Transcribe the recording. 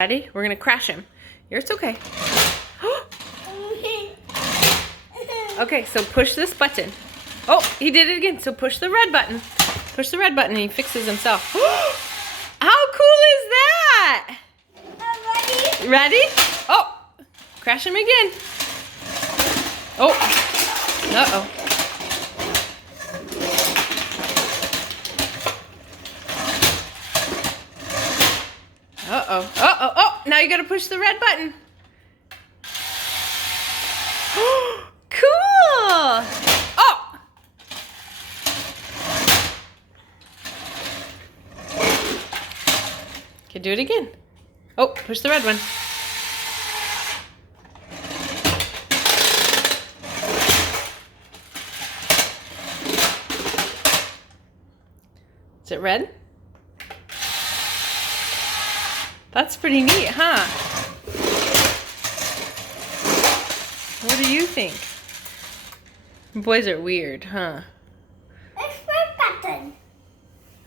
Ready? We're gonna crash him. It's okay. Okay, so push this button. Oh, he did it again. So push the red button. Push the red button and he fixes himself. How cool is that? Ready? Ready? Oh, crash him again. Oh, uh-oh. Uh-oh, uh-oh, oh, now you gotta push the red button. Cool! Oh! Okay, do it again. Oh, push the red one. Is it red? That's pretty neat, huh? What do you think? Boys are weird, huh? It's red button.